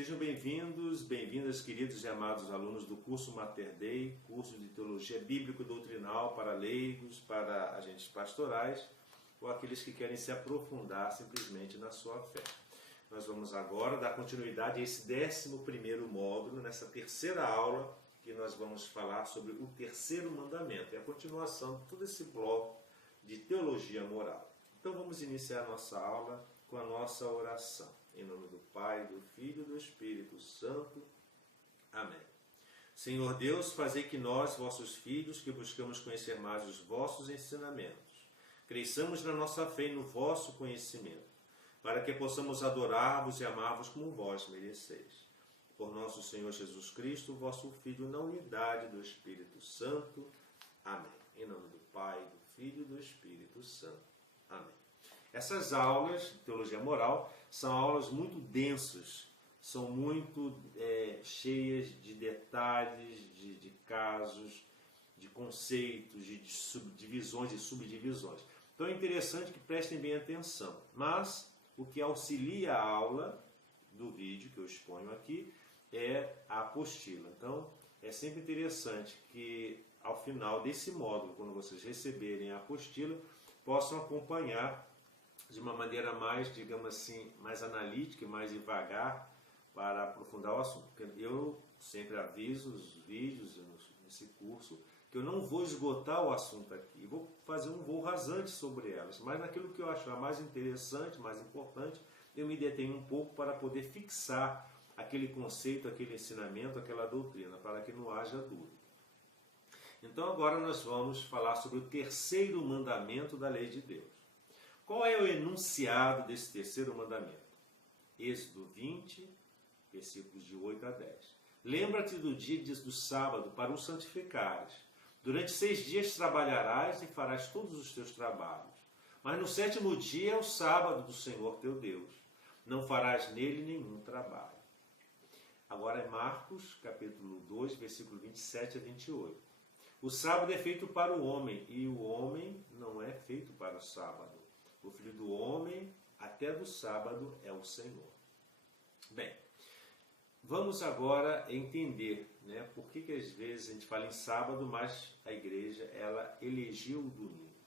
Sejam bem-vindos, bem-vindas, queridos e amados alunos do curso Mater Dei, curso de Teologia Bíblico-Doutrinal para leigos, para agentes pastorais ou aqueles que querem se aprofundar simplesmente na sua fé. Nós vamos agora dar continuidade a esse 11º módulo, nessa terceira aula, que nós vamos falar sobre o terceiro mandamento. É a continuação de todo esse bloco de teologia moral. Então vamos iniciar a nossa aula com a nossa oração. Em nome do Pai, do Filho e do Espírito Santo. Amém. Senhor Deus, fazei que nós, vossos filhos, que buscamos conhecer mais os vossos ensinamentos, cresçamos na nossa fé e no vosso conhecimento, para que possamos adorar-vos e amar-vos como vós mereceis. Por nosso Senhor Jesus Cristo, vosso Filho, na unidade do Espírito Santo. Amém. Em nome do Pai, do Filho e do Espírito Santo. Amém. Essas aulas de teologia moral são aulas muito densas, são muito cheias de detalhes, de casos, de conceitos, de subdivisões e subdivisões. Então é interessante que prestem bem atenção. Mas o que auxilia a aula do vídeo que eu exponho aqui é a apostila. Então é sempre interessante que ao final desse módulo, quando vocês receberem a apostila, possam acompanhar de uma maneira mais, digamos assim, mais analítica e mais devagar para aprofundar o assunto. Eu sempre aviso os vídeos nesse curso que eu não vou esgotar o assunto aqui, vou fazer um voo rasante sobre elas, mas naquilo que eu achar mais interessante, mais importante, eu me detenho um pouco para poder fixar aquele conceito, aquele ensinamento, aquela doutrina, para que não haja dúvida. Então agora nós vamos falar sobre o terceiro mandamento da lei de Deus. Qual é o enunciado desse terceiro mandamento? Êxodo 20, versículos de 8 a 10. Lembra-te do dia do sábado para o santificares. Durante 6 dias trabalharás e farás todos os teus trabalhos. Mas no 7º dia é o sábado do Senhor teu Deus. Não farás nele nenhum trabalho. Agora é Marcos, capítulo 2, versículo 27 a 28. O sábado é feito para o homem, e o homem não é feito para o sábado. O Filho do homem, até do sábado, é o Senhor. Bem, vamos agora entender, por que às vezes a gente fala em sábado, mas a igreja ela elegiu o domingo.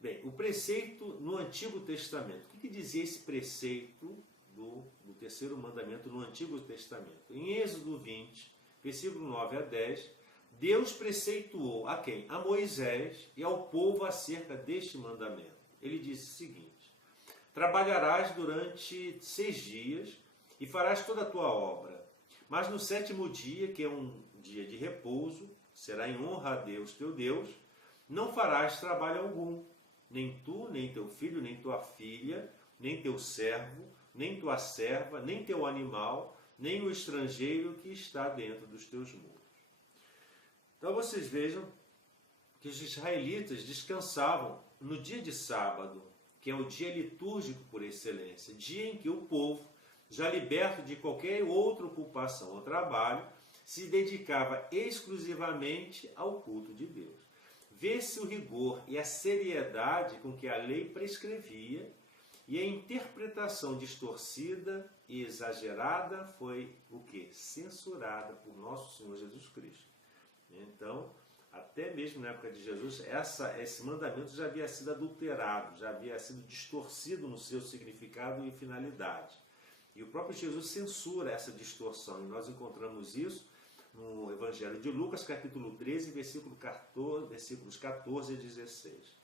Bem, o preceito no Antigo Testamento. O que dizia esse preceito do terceiro mandamento no Antigo Testamento? Em Êxodo 20, versículo 9 a 10, Deus preceituou a quem? A Moisés e ao povo acerca deste mandamento. Ele disse o seguinte: trabalharás durante 6 dias e farás toda a tua obra, mas no 7º dia, que é um dia de repouso, será em honra a Deus teu Deus, não farás trabalho algum, nem tu, nem teu filho, nem tua filha, nem teu servo, nem tua serva, nem teu animal, nem o estrangeiro que está dentro dos teus muros. Então vocês vejam que os israelitas descansavam no dia de sábado, que é o dia litúrgico por excelência, dia em que o povo, já liberto de qualquer outra ocupação ou trabalho, se dedicava exclusivamente ao culto de Deus. Vê-se o rigor e a seriedade com que a lei prescrevia, e a interpretação distorcida e exagerada foi o quê? Censurada por nosso Senhor Jesus Cristo. Então, até mesmo na época de Jesus, esse mandamento já havia sido adulterado, já havia sido distorcido no seu significado e finalidade. E o próprio Jesus censura essa distorção, e nós encontramos isso no Evangelho de Lucas, capítulo 13, versículos 14 a 16.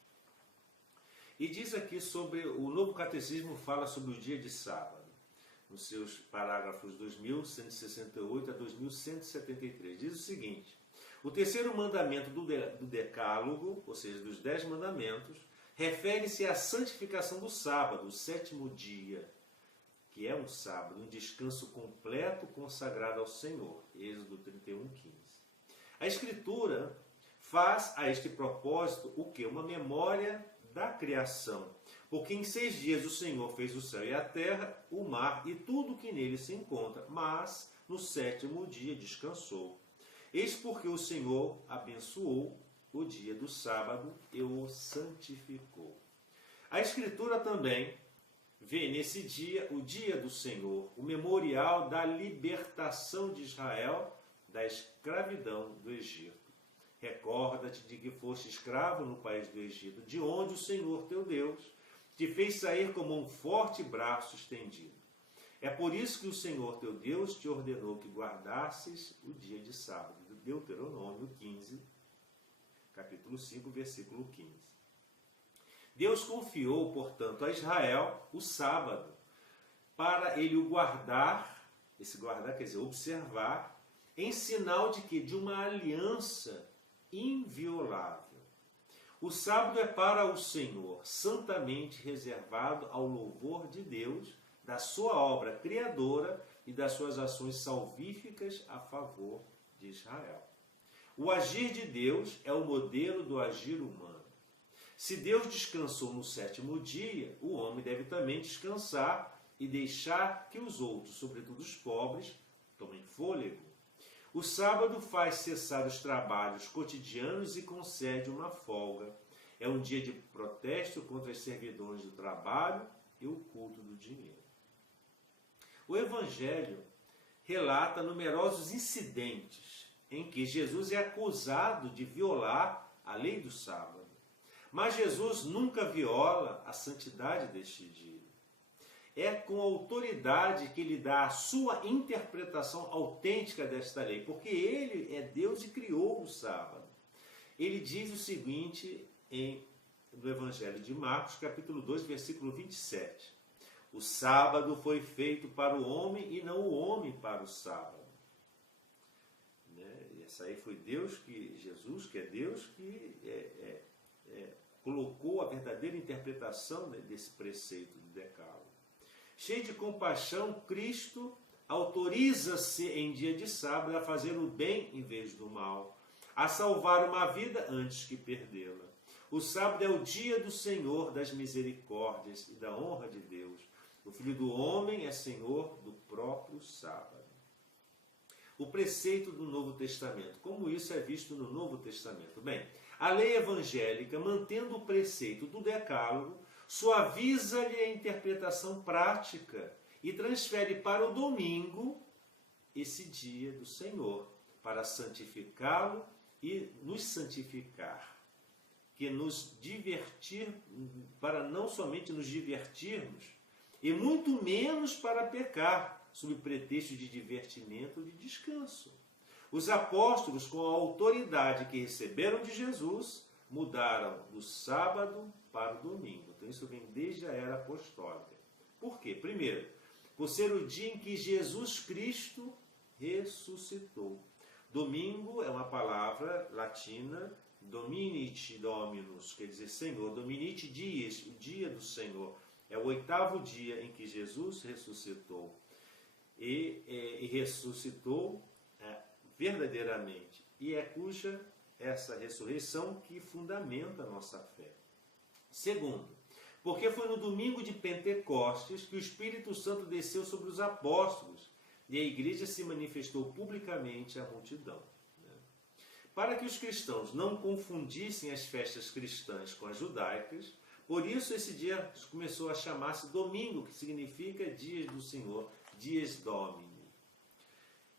E diz aqui sobre, o Novo Catecismo fala sobre o dia de sábado, nos seus parágrafos 2168 a 2173. Diz o seguinte: o terceiro mandamento do Decálogo, ou seja, dos 10 mandamentos, refere-se à santificação do sábado, o 7º dia, que é um sábado, um descanso completo consagrado ao Senhor. Êxodo 31, 15. A Escritura faz a este propósito o quê? Uma memória da criação. Porque em 6 dias o Senhor fez o céu e a terra, o mar e tudo que nele se encontra, mas no 7º dia descansou. Eis porque o Senhor abençoou o dia do sábado e o santificou. A Escritura também vê nesse dia o dia do Senhor, o memorial da libertação de Israel da escravidão do Egito. Recorda-te de que foste escravo no país do Egito, de onde o Senhor teu Deus te fez sair como um forte braço estendido. É por isso que o Senhor teu Deus te ordenou que guardasses o dia de sábado. Deuteronômio 15, capítulo 5, versículo 15. Deus confiou, portanto, a Israel o sábado, para ele o guardar, esse guardar quer dizer observar, em sinal de que? De uma aliança inviolável. O sábado é para o Senhor, santamente reservado ao louvor de Deus, da sua obra criadora e das suas ações salvíficas a favor de Israel. O agir de Deus é o modelo do agir humano. Se Deus descansou no sétimo dia, o homem deve também descansar e deixar que os outros, sobretudo os pobres, tomem fôlego. O sábado faz cessar os trabalhos cotidianos e concede uma folga. É um dia de protesto contra as servidões do trabalho e o culto do dinheiro. O Evangelho relata numerosos incidentes em que Jesus é acusado de violar a lei do sábado. Mas Jesus nunca viola a santidade deste dia. É com autoridade que ele dá a sua interpretação autêntica desta lei, porque ele é Deus e criou o sábado. Ele diz o seguinte no Evangelho de Marcos, capítulo 2, versículo 27. O sábado foi feito para o homem e não o homem para o sábado. E essa aí foi Jesus, que é Deus, que colocou a verdadeira interpretação desse preceito do Decálogo. Cheio de compaixão, Cristo autoriza-se em dia de sábado a fazer o bem em vez do mal, a salvar uma vida antes que perdê-la. O sábado é o dia do Senhor das misericórdias e da honra de Deus. O Filho do Homem é Senhor do próprio sábado. O preceito do Novo Testamento. Como isso é visto no Novo Testamento? Bem, a lei evangélica, mantendo o preceito do Decálogo, suaviza-lhe a interpretação prática e transfere para o domingo esse dia do Senhor, para santificá-lo e nos santificar, que nos divertir, para não somente nos divertirmos, e muito menos para pecar, sob pretexto de divertimento ou de descanso. Os apóstolos, com a autoridade que receberam de Jesus, mudaram do sábado para o domingo. Então isso vem desde a era apostólica. Por quê? Primeiro, por ser o dia em que Jesus Cristo ressuscitou. Domingo é uma palavra latina, dominite dominus, quer dizer Senhor, dominite dies, o dia do Senhor. É o 8º dia em que Jesus ressuscitou. E ressuscitou verdadeiramente. E é cuja essa ressurreição que fundamenta a nossa fé. Segundo, porque foi no domingo de Pentecostes que o Espírito Santo desceu sobre os apóstolos e a igreja se manifestou publicamente à multidão. Para que os cristãos não confundissem as festas cristãs com as judaicas, por isso esse dia começou a chamar-se domingo, que significa dias do Senhor, dies Domini.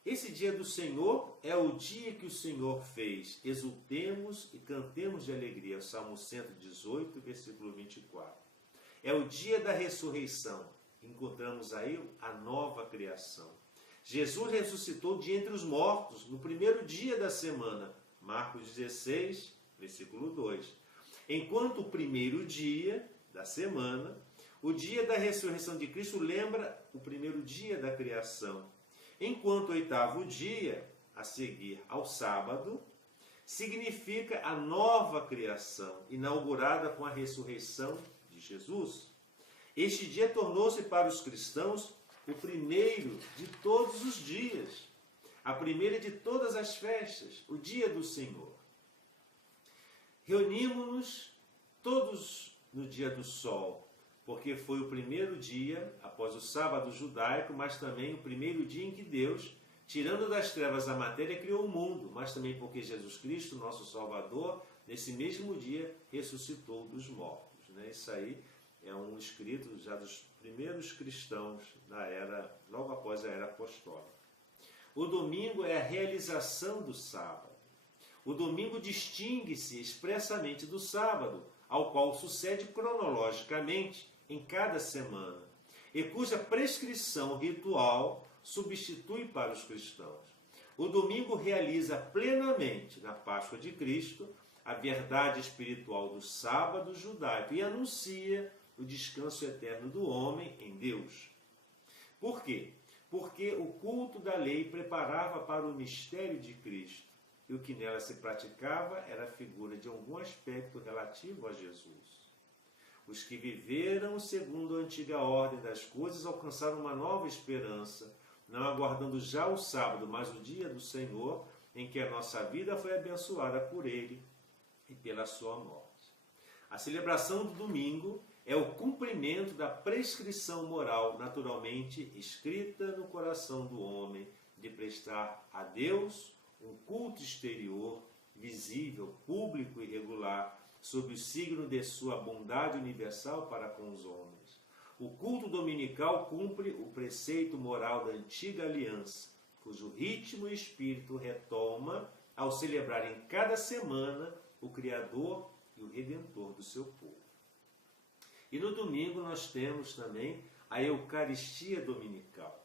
Esse dia do Senhor é o dia que o Senhor fez. Exultemos e cantemos de alegria. Salmo 118, versículo 24. É o dia da ressurreição. Encontramos aí a nova criação. Jesus ressuscitou de entre os mortos no primeiro dia da semana. Marcos 16, versículo 2. Enquanto o primeiro dia da semana, o dia da ressurreição de Cristo lembra o primeiro dia da criação. Enquanto o 8º dia, a seguir ao sábado, significa a nova criação, inaugurada com a ressurreição de Jesus. Este dia tornou-se para os cristãos o primeiro de todos os dias, a primeira de todas as festas, o dia do Senhor. Reunimos-nos todos no dia do sol, porque foi o primeiro dia, após o sábado judaico, mas também o primeiro dia em que Deus, tirando das trevas a matéria, criou o mundo, mas também porque Jesus Cristo, nosso Salvador, nesse mesmo dia, ressuscitou dos mortos. Isso aí é um escrito já dos primeiros cristãos da era, logo após a era apostólica. O domingo é a realização do sábado. O domingo distingue-se expressamente do sábado, ao qual sucede cronologicamente em cada semana, e cuja prescrição ritual substitui para os cristãos. O domingo realiza plenamente, na Páscoa de Cristo, a verdade espiritual do sábado judaico e anuncia o descanso eterno do homem em Deus. Por quê? Porque o culto da lei preparava para o mistério de Cristo, e o que nela se praticava era a figura de algum aspecto relativo a Jesus. Os que viveram segundo a antiga ordem das coisas alcançaram uma nova esperança, não aguardando já o sábado, mas o dia do Senhor, em que a nossa vida foi abençoada por Ele e pela sua morte. A celebração do domingo é o cumprimento da prescrição moral naturalmente escrita no coração do homem de prestar a Deus um culto exterior, visível, público e regular, sob o signo de sua bondade universal para com os homens. O culto dominical cumpre o preceito moral da antiga aliança, cujo ritmo e espírito retoma ao celebrar em cada semana o Criador e o Redentor do seu povo. E no domingo nós temos também a Eucaristia Dominical.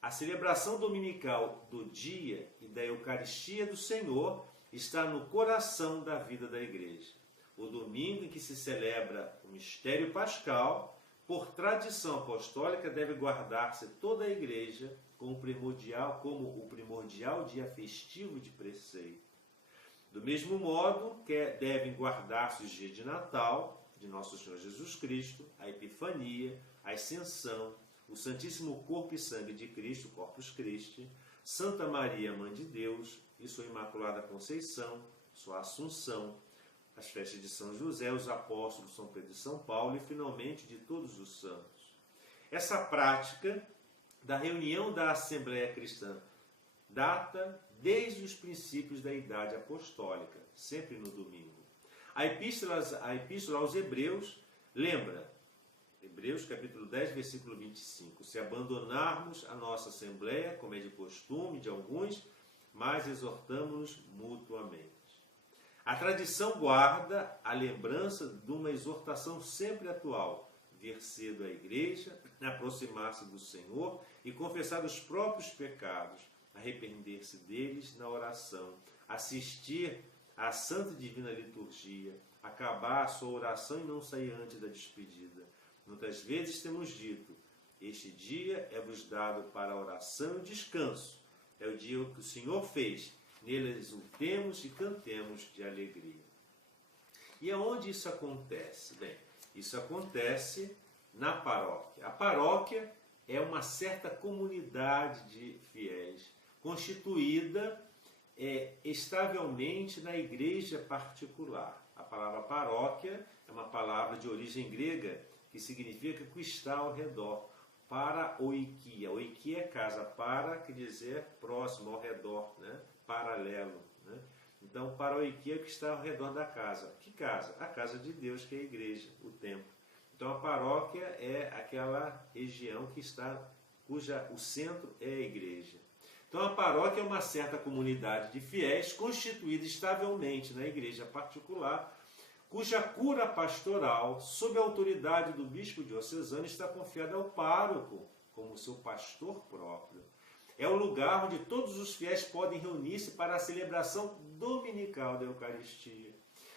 A celebração dominical do dia e da Eucaristia do Senhor está no coração da vida da igreja. O domingo em que se celebra o mistério pascal, por tradição apostólica, deve guardar-se toda a igreja como o primordial dia festivo de preceito. Do mesmo modo que devem guardar-se os dias de Natal, de Nosso Senhor Jesus Cristo, a Epifania, a Ascensão, o Santíssimo Corpo e Sangue de Cristo, Corpus Christi, Santa Maria, Mãe de Deus, e sua Imaculada Conceição, sua Assunção, as festas de São José, os apóstolos São Pedro e São Paulo e, finalmente, de todos os santos. Essa prática da reunião da Assembleia Cristã data desde os princípios da Idade Apostólica, sempre no domingo. A Epístola aos Hebreus lembra, Hebreus capítulo 10, versículo 25, se abandonarmos a nossa Assembleia, como é de costume de alguns, mas exortamos-nos mutuamente. A tradição guarda a lembrança de uma exortação sempre atual, vir cedo à igreja, aproximar-se do Senhor e confessar os próprios pecados, arrepender-se deles na oração, assistir à Santa Divina Liturgia, acabar a sua oração e não sair antes da despedida. Muitas vezes temos dito, este dia é vos dado para a oração e o descanso. É o dia que o Senhor fez, nele exultemos e cantemos de alegria. E aonde isso acontece? Bem, isso acontece na paróquia. A paróquia é uma certa comunidade de fiéis, constituída estavelmente na igreja particular. A palavra paróquia é uma palavra de origem grega que significa que está ao redor. Para oikia. Oikia é casa. Para quer dizer próximo, ao redor, né? Paralelo. Né? Então, para oikia é que está ao redor da casa. Que casa? A casa de Deus, que é a igreja, o templo. Então, a paróquia é aquela região que cuja o centro é a igreja. Então, a paróquia é uma certa comunidade de fiéis constituída estavelmente na igreja particular, cuja cura pastoral, sob a autoridade do bispo diocesano, está confiada ao pároco, como seu pastor próprio. É o lugar onde todos os fiéis podem reunir-se para a celebração dominical da Eucaristia.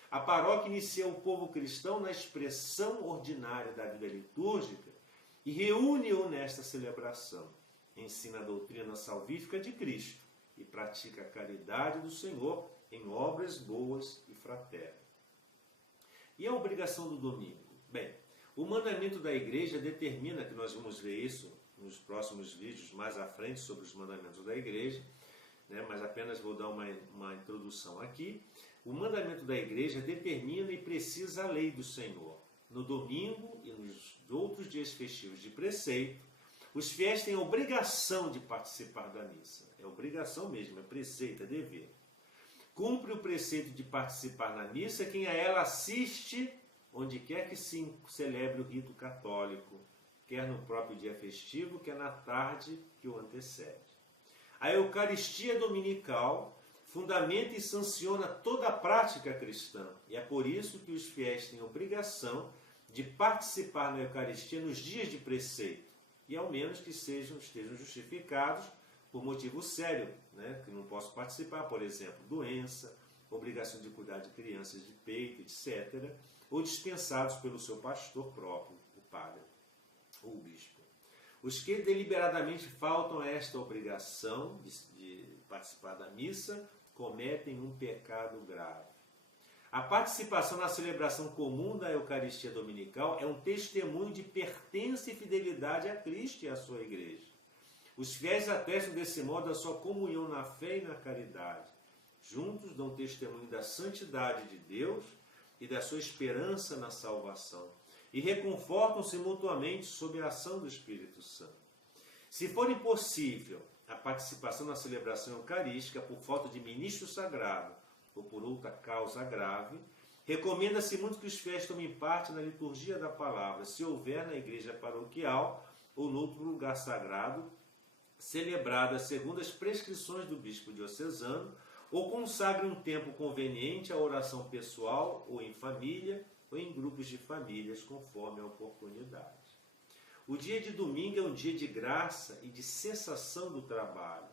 A paróquia inicia o povo cristão na expressão ordinária da vida litúrgica e reúne-o nesta celebração. Ensina a doutrina salvífica de Cristo e pratica a caridade do Senhor em obras boas e fraternas. E a obrigação do domingo? Bem, o mandamento da igreja determina, que nós vamos ver isso nos próximos vídeos mais à frente sobre os mandamentos da igreja, né, mas apenas vou dar uma introdução aqui. O mandamento da igreja determina e precisa a lei do Senhor. No domingo e nos outros dias festivos de preceito, os fiéis têm a obrigação de participar da missa. É obrigação mesmo, é preceito, é dever. Cumpre o preceito de participar na missa quem a ela assiste onde quer que se celebre o rito católico, quer no próprio dia festivo, quer na tarde que o antecede. A Eucaristia dominical fundamenta e sanciona toda a prática cristã, e é por isso que os fiéis têm obrigação de participar na Eucaristia nos dias de preceito, e ao menos que estejam justificados por motivo sério, né? Que não posso participar, por exemplo, doença, obrigação de cuidar de crianças de peito, etc., ou dispensados pelo seu pastor próprio, o padre ou o bispo. Os que deliberadamente faltam a esta obrigação de participar da missa cometem um pecado grave. A participação na celebração comum da Eucaristia Dominical é um testemunho de pertença e fidelidade a Cristo e à sua Igreja. Os fiéis atestam desse modo a sua comunhão na fé e na caridade. Juntos dão testemunho da santidade de Deus e da sua esperança na salvação, e reconfortam-se mutuamente sob a ação do Espírito Santo. Se for impossível a participação na celebração eucarística por falta de ministro sagrado ou por outra causa grave, recomenda-se muito que os fiéis tomem parte na liturgia da palavra, se houver na igreja paroquial ou noutro lugar sagrado, celebrada segundo as prescrições do bispo diocesano, ou consagre um tempo conveniente à oração pessoal ou em família, ou em grupos de famílias, conforme a oportunidade. O dia de domingo é um dia de graça e de cessação do trabalho.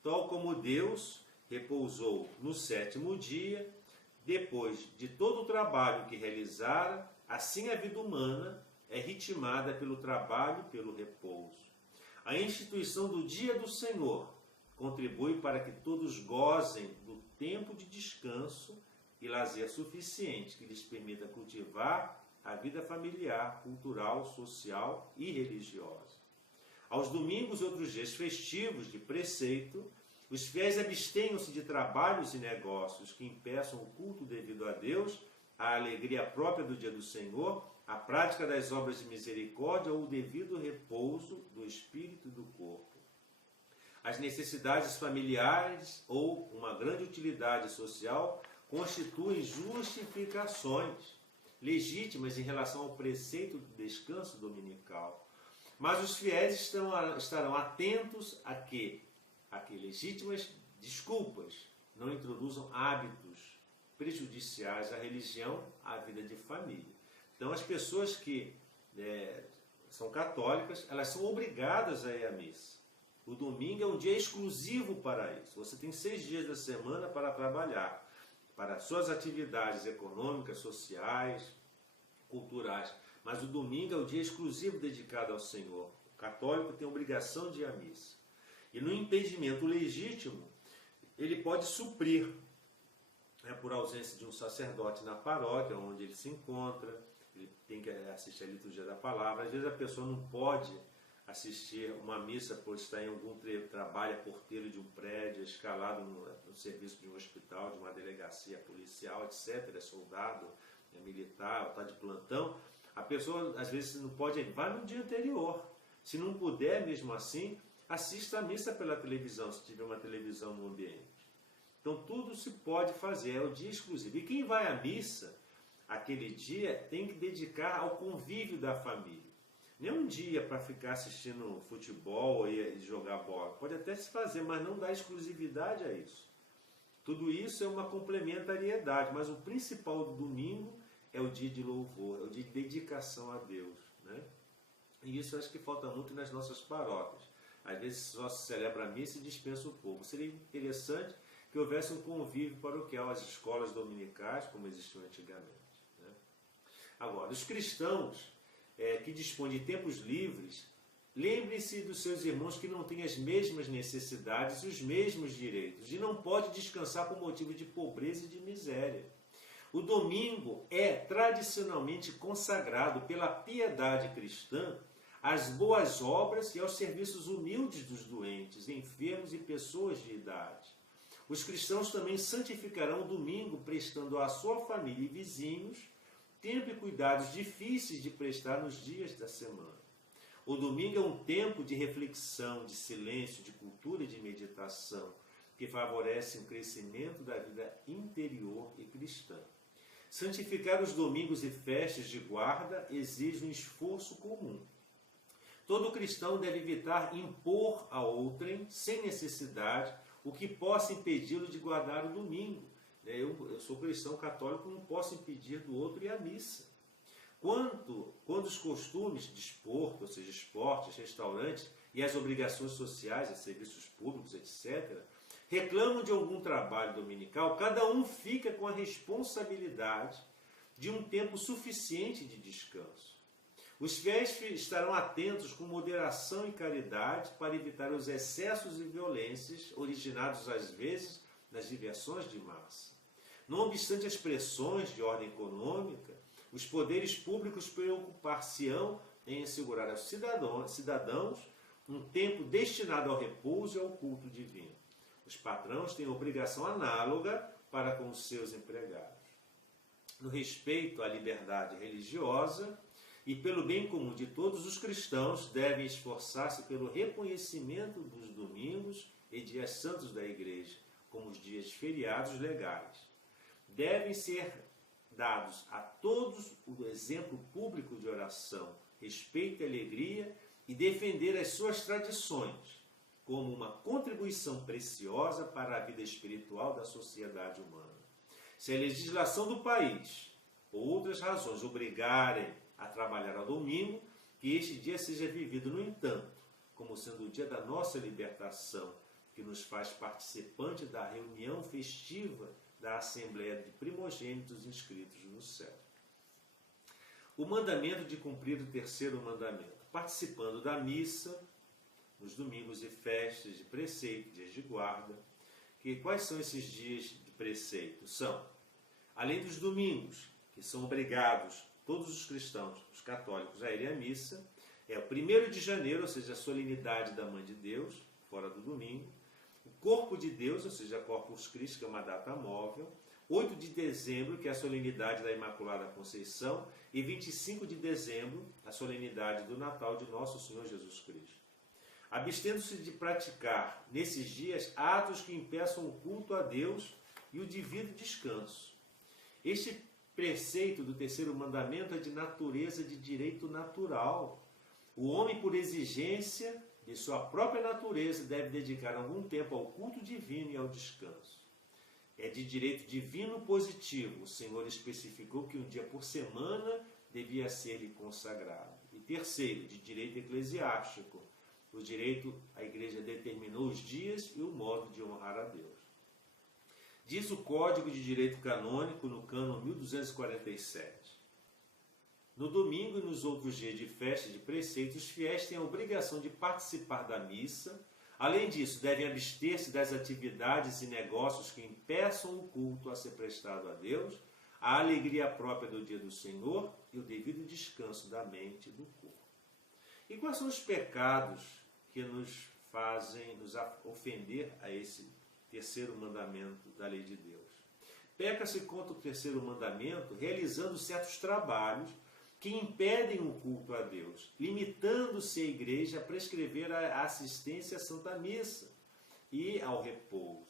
Tal como Deus repousou no sétimo dia, depois de todo o trabalho que realizara, assim a vida humana é ritmada pelo trabalho e pelo repouso. A instituição do Dia do Senhor contribui para que todos gozem do tempo de descanso e lazer suficiente que lhes permita cultivar a vida familiar, cultural, social e religiosa. Aos domingos e outros dias festivos de preceito, os fiéis abstenham-se de trabalhos e negócios que impeçam o culto devido a Deus, a alegria própria do dia do Senhor, a prática das obras de misericórdia ou o devido repouso do espírito e do corpo. As necessidades familiares ou uma grande utilidade social constituem justificações legítimas em relação ao preceito do descanso dominical. Mas os fiéis estarão atentos a que legítimas desculpas não introduzam hábitos prejudiciais à religião, à vida de família. Então, as pessoas que são católicas, elas são obrigadas a ir à missa. O domingo é um dia exclusivo para isso. Você tem 6 dias da semana para trabalhar, para suas atividades econômicas, sociais, culturais. Mas o domingo é o dia exclusivo dedicado ao Senhor. O católico tem a obrigação de ir à missa. E no impedimento legítimo, ele pode suprir, por ausência de um sacerdote na paróquia, onde ele se encontra, ele tem que assistir à liturgia da palavra. Às vezes a pessoa não pode assistir uma missa por estar em algum trabalho, é porteiro de um prédio, escalado no serviço de um hospital, de uma delegacia policial, etc., é soldado, é militar, está de plantão. A pessoa às vezes não pode ir, vai no dia anterior. Se não puder, mesmo assim, assista a missa pela televisão, se tiver uma televisão no ambiente. Então tudo se pode fazer, é o dia exclusivo. E quem vai à missa, aquele dia, tem que dedicar ao convívio da família. Nem um dia para ficar assistindo futebol e jogar bola. Pode até se fazer, mas não dá exclusividade a isso. Tudo isso é uma complementariedade, mas o principal do domingo é o dia de louvor, é o dia de dedicação a Deus, né? E isso acho que falta muito nas nossas paróquias. Às vezes só se celebra a missa e dispensa o povo. Seria interessante que houvesse um convívio paroquial às escolas dominicais, como existiam antigamente, né? Agora, os cristãos que dispõem de tempos livres, lembre-se dos seus irmãos que não têm as mesmas necessidades e os mesmos direitos, e não pode descansar por motivo de pobreza e de miséria. O domingo é tradicionalmente consagrado pela piedade cristã às boas obras e aos serviços humildes dos doentes, enfermos e pessoas de idade. Os cristãos também santificarão o domingo prestando à sua família e vizinhos tempo e cuidados difíceis de prestar nos dias da semana. O domingo é um tempo de reflexão, de silêncio, de cultura e de meditação, que favorece o crescimento da vida interior e cristã. Santificar os domingos e festas de guarda exige um esforço comum. Todo cristão deve evitar impor a outrem, sem necessidade, o que possa impedi-lo de guardar o domingo. Eu sou cristão católico, não posso impedir do outro ir à missa. Quando os costumes de desporto, ou seja, esportes, restaurantes e as obrigações sociais, os serviços públicos, etc., reclamam de algum trabalho dominical, cada um fica com a responsabilidade de um tempo suficiente de descanso. Os fiéis estarão atentos com moderação e caridade para evitar os excessos e violências originados às vezes nas diversões de massa. Não obstante as pressões de ordem econômica, os poderes públicos preocupar-se-ão em assegurar aos cidadãos um tempo destinado ao repouso e ao culto divino. Os patrões têm obrigação análoga para com os seus empregados. No respeito à liberdade religiosa e pelo bem comum de todos, os cristãos devem esforçar-se pelo reconhecimento dos domingos e dias santos da Igreja, como os dias feriados legais. Devem ser dados a todos o exemplo público de oração, respeito e alegria e defender as suas tradições como uma contribuição preciosa para a vida espiritual da sociedade humana. Se a legislação do país ou outras razões obrigarem a trabalhar ao domingo, que este dia seja vivido, no entanto, como sendo o dia da nossa libertação, que nos faz participante da reunião festiva da Assembleia de Primogênitos inscritos no céu. O mandamento de cumprir o terceiro mandamento, participando da missa, nos domingos e festas de preceito, dias de guarda. Quais são esses dias de preceito? São, além dos domingos, que são obrigados todos os cristãos, os católicos, a irem à missa, é o 1º de janeiro, ou seja, a solenidade da Mãe de Deus, fora do domingo, o Corpo de Deus, ou seja, Corpus Christi, que é uma data móvel, 8 de dezembro, que é a solenidade da Imaculada Conceição, e 25 de dezembro, a solenidade do Natal de Nosso Senhor Jesus Cristo. Abstendo-se de praticar, nesses dias, atos que impeçam o culto a Deus e o devido descanso. Este preceito do terceiro mandamento é de natureza de direito natural. O homem, por exigência de sua própria natureza, deve dedicar algum tempo ao culto divino e ao descanso. É de direito divino positivo. O Senhor especificou que um dia por semana devia ser-lhe consagrado. E terceiro, de direito eclesiástico. O direito, a Igreja determinou os dias e o modo de honrar a Deus. Diz o Código de Direito Canônico, no cânon 1247. No domingo e nos outros dias de festa de preceito, os fiéis têm a obrigação de participar da missa. Além disso, devem abster-se das atividades e negócios que impeçam o culto a ser prestado a Deus, a alegria própria do dia do Senhor e o devido descanso da mente e do corpo. E quais são os pecados que nos fazem nos ofender a esse terceiro mandamento da lei de Deus? Peca-se contra o terceiro mandamento realizando certos trabalhos que impedem o culto a Deus, limitando-se a Igreja a prescrever a assistência à Santa Missa e ao repouso.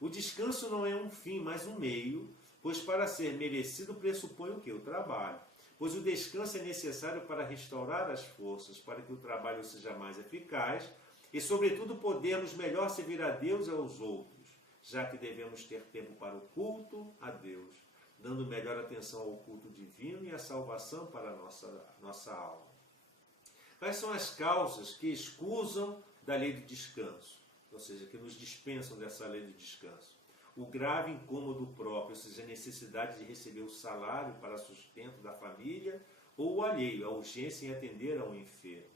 O descanso não é um fim, mas um meio, pois para ser merecido pressupõe o quê? O trabalho. Pois o descanso é necessário para restaurar as forças, para que o trabalho seja mais eficaz e, sobretudo, podermos melhor servir a Deus e aos outros, já que devemos ter tempo para o culto a Deus, dando melhor atenção ao culto divino e à salvação para a nossa alma. Quais são as causas que escusam da lei do descanso, ou seja, que nos dispensam dessa lei do descanso? O grave incômodo próprio, ou seja, a necessidade de receber o salário para sustento da família, ou o alheio, a urgência em atender a um enfermo.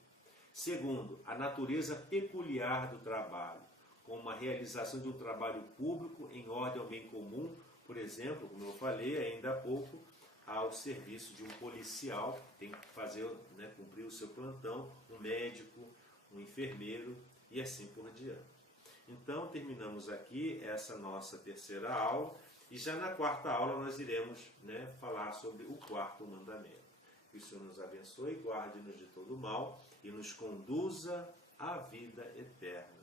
Segundo, a natureza peculiar do trabalho, como a realização de um trabalho público em ordem ao bem comum, por exemplo, como eu falei ainda há pouco, ao serviço de um policial que tem que fazer, cumprir o seu plantão, um médico, um enfermeiro e assim por diante. Então, terminamos aqui essa nossa terceira aula e já na quarta aula nós iremos falar sobre o quarto mandamento. Que o Senhor nos abençoe, guarde-nos de todo mal e nos conduza à vida eterna.